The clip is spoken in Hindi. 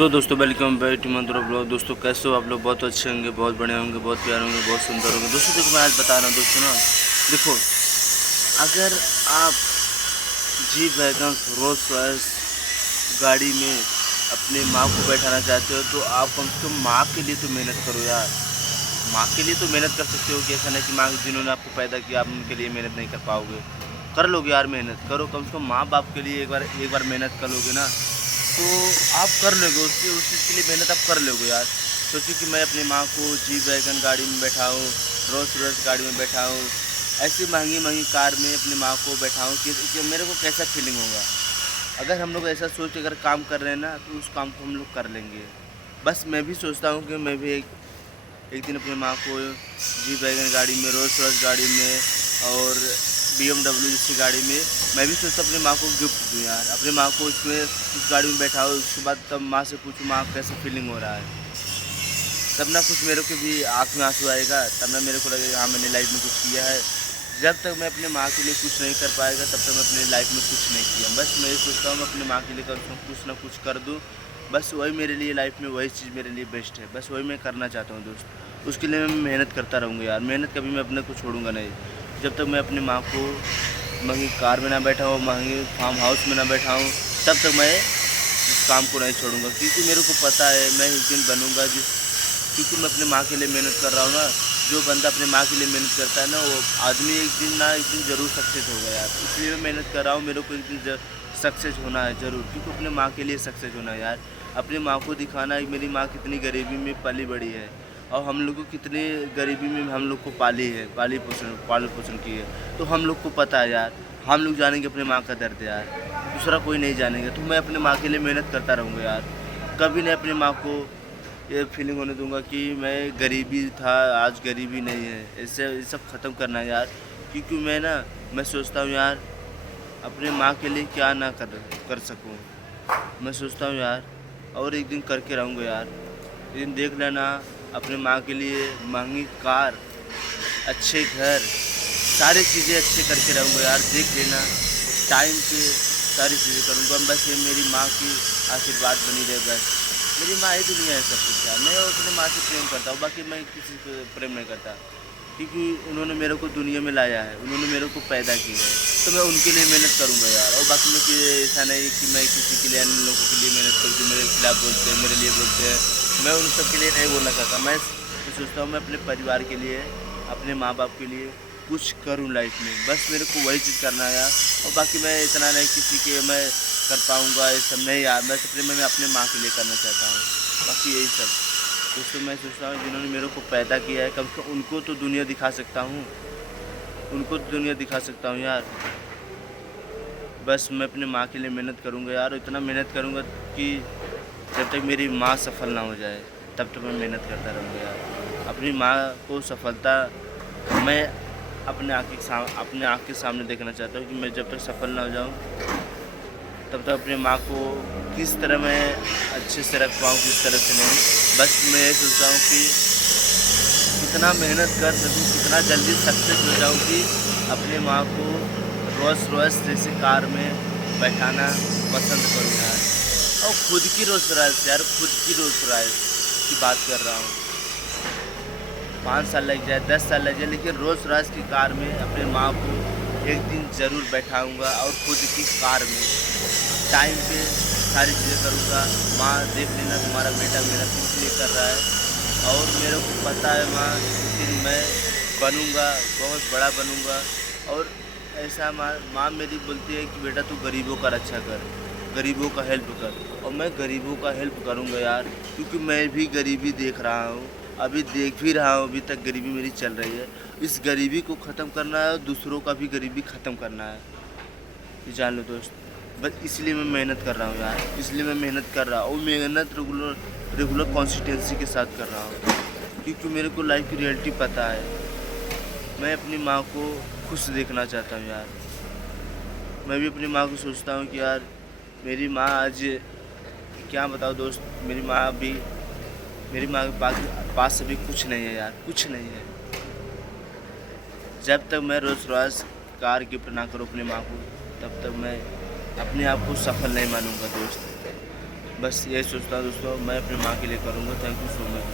दोस्तों welcome back to Mantra blog. दोस्तों कैसे हो आप लोग? बहुत अच्छे होंगे, बहुत बढ़िया होंगे, बहुत प्यारे होंगे, बहुत सुंदर होंगे। दोस्तों देखो मैं आज बता रहा हूँ दोस्तों ना, देखो अगर आप जीप वैगन रोल्स रॉयस गाड़ी में अपने माँ को बैठाना चाहते हो तो आप कम से कम माँ के लिए तो मेहनत करो यार। माँ के लिए तो मेहनत कर सकते हो कि ऐसा नहीं कि माँ जिन्होंने आपको पैदा किया आप उनके लिए मेहनत नहीं कर पाओगे। कर लोगे यार, मेहनत करो, कम से कम माँ बाप के लिए एक बार मेहनत कर लोगे ना तो आप कर लोगे। उस चीज़ के लिए मेहनत आप कर लोगे यार। सोचिए कि मैं अपनी माँ को जीप वैगन गाड़ी में बैठाऊँ, रोल्स रॉयस गाड़ी में बैठाऊँ, ऐसी महंगी महंगी कार में अपनी माँ को बैठाऊँ कि मेरे को कैसा फीलिंग होगा। अगर हम लोग ऐसा सोच के अगर काम कर रहे हैं ना तो उस काम को हम लोग कर लेंगे। बस मैं भी सोचता हूँ कि मैं भी एक दिन अपनी माँ को जीप वैगन गाड़ी में, रोल्स रॉयस गाड़ी में और BMW जैसी गाड़ी में मैं भी सोचता अपनी माँ को गिफ्ट दूँ यार। अपनी माँ को उस गाड़ी में बैठाओ, उसके बाद तब माँ से पूछूँ माँ कैसा फीलिंग हो रहा है। तब ना कुछ मेरे को भी आँख में आंसू आएगा, तब ना मेरे को लगेगा हाँ मैंने लाइफ में कुछ किया है। जब तक मैं अपनी माँ के लिए कुछ नहीं कर पाएगा तब तक मैं अपनी लाइफ में कुछ नहीं किया। बस मैं ये सोचता हूँ मैं अपनी माँ के लिए कुछ ना कुछ कर दूँ। बस वही मेरे लिए लाइफ में वही चीज़ मेरे लिए बेस्ट है। बस वही मैं करना चाहता हूँ दोस्त। उसके लिए मैं मेहनत करता रहूँगा यार। मेहनत कभी मैं अपने को छोड़ूंगा नहीं। जब तक मैं अपनी माँ को महंगी कार में ना बैठा हूँ, महंगे फार्म हाउस में ना बैठा हूँ, तब तक मैं इस काम को नहीं छोड़ूंगा। क्योंकि मेरे को पता है मैं एक दिन बनूंगा क्योंकि मैं अपने माँ के लिए मेहनत कर रहा हूँ ना। जो बंदा अपने माँ के लिए मेहनत करता है ना वो आदमी एक दिन ज़रूर सक्सेस होगा यार। इसलिए मैं मेहनत कर रहा हूँ। मेरे को एक दिन सक्सेस होना है ज़रूर, क्योंकि अपने माँ के लिए सक्सेस होना है यार। अपनी माँ को दिखाना है मेरी माँ कितनी गरीबी में पली बड़ी है और हम लोग को कितनी गरीबी में हम लोग को पाल पोषण की है। तो हम लोग को पता है यार। हम लोग जानेंगे अपने माँ का दर्द यार, दूसरा कोई नहीं जानेगा। तो मैं अपने माँ के लिए मेहनत करता रहूँगा यार। कभी नहीं अपनी माँ को ये फीलिंग होने दूंगा कि मैं गरीबी था आज गरीबी नहीं है। इससे ये सब ख़त्म करना है यार। क्योंकि मैं सोचता हूँ यार अपने माँ के लिए क्या ना कर सकूँ। मैं सोचता हूँ यार और एक दिन करके रहूँगा यार। एक दिन देख लेना अपने माँ के लिए महंगी कार, अच्छे घर, सारी चीज़ें अच्छे करके रहूँगा यार। देख लेना टाइम पे सारी चीज़ें करूँगा। बस ये मेरी माँ की आशीर्वाद बनी रहे। बस मेरी माँ ही दुनिया है सब कुछ यार। मैं अपने माँ से प्रेम करता हूँ, बाकी मैं किसी से प्रेम नहीं करता। क्योंकि उन्होंने मेरे को दुनिया में लाया है, उन्होंने मेरे को पैदा किया है, तो मैं उनके लिए मेहनत करूँगा यार। और बाकी मैं ऐसा नहीं कि मैं किसी के लिए, अन्य लोगों के लिए मेहनत करूँ जो मेरे खिलाफ बोलते हैं, मेरे लिए बोलते हैं। मैं उन सब के लिए नहीं बोलना चाहता। मैं सोचता हूँ मैं अपने परिवार के लिए, अपने माँ बाप के लिए कुछ करूँ लाइफ में। बस मेरे को वही चीज़ करना है यार। और बाकी मैं इतना नहीं किसी के मैं कर पाऊँगा ये सब नहीं यार। मैं सबसे मैं अपने माँ के लिए करना चाहता हूँ। बाकी यही सब दोस्तों मैं सोचता हूँ जिन्होंने मेरे को पैदा किया है कम से कम उनको तो दुनिया दिखा सकता हूँ, उनको तो दुनिया दिखा सकता हूँ यार। बस मैं अपने माँ के लिए मेहनत करूँगा यार। इतना मेहनत करूँगा कि जब तक मेरी माँ सफल ना हो जाए तब तक मैं मेहनत करता रहूँगा यार। अपनी माँ को सफलता मैं अपने आँख के सामने देखना चाहता हूँ कि मैं जब तक सफल ना हो जाऊँ तब तक अपनी माँ को किस तरह मैं अच्छे से रख पाऊँ, किस तरह से नहीं। बस मैं ये सोचता हूँ कि कितना मेहनत कर सकूँ, कितना जल्दी सक्सेस हो जाऊँ कि अपने माँ को रोल्स रॉयस जैसी कार में बैठाना पसंद करूँ यार। और खुद की रोल्स रॉयस यार, खुद की रोल्स रॉयस की बात कर रहा हूँ। 5 साल लग जाए, 10 साल लग जाए, लेकिन रोल्स रॉयस की कार में अपने माँ को एक दिन ज़रूर बैठाऊँगा और खुद की कार में टाइम पे सारी चीज़ें करूँगा। माँ देख लेना तुम्हारा बेटा मेहनत इसलिए कर रहा है और मेरे को पता है माँ कि मैं बनूँगा, बहुत बड़ा बनूँगा। और ऐसा माँ मेरी बोलती है कि बेटा तू गरीबों का रक्षा कर, गरीबों का हेल्प कर। और मैं गरीबों का हेल्प करूँगा यार, क्योंकि मैं भी गरीबी देख रहा हूँ, अभी देख भी रहा हूँ। अभी तक गरीबी मेरी चल रही है। इस गरीबी को ख़त्म करना है और दूसरों का भी गरीबी ख़त्म करना है, ये जान लो दोस्त। बस इसलिए मैं मेहनत कर रहा हूँ यार, इसलिए मैं मेहनत कर रहा हूँ। और मेहनत रेगुलर कंसिस्टेंसी के साथ कर रहा हूँ, क्योंकि मेरे को लाइफ की रियलिटी पता है। मैं अपनी माँ को खुश देखना चाहता हूँ यार। मैं भी अपनी माँ को सोचता हूँ कि यार मेरी माँ आज क्या बताओ दोस्त, मेरी माँ के पास अभी कुछ नहीं है यार, कुछ नहीं है। जब तक मैं रोल्स रॉयस कार गिफ्ट ना करूँ अपनी माँ को तब तक मैं अपने आप को सफल नहीं मानूंगा दोस्त। बस यही सोचता हूँ दोस्तों, मैं अपनी माँ के लिए करूँगा। Thank you so much.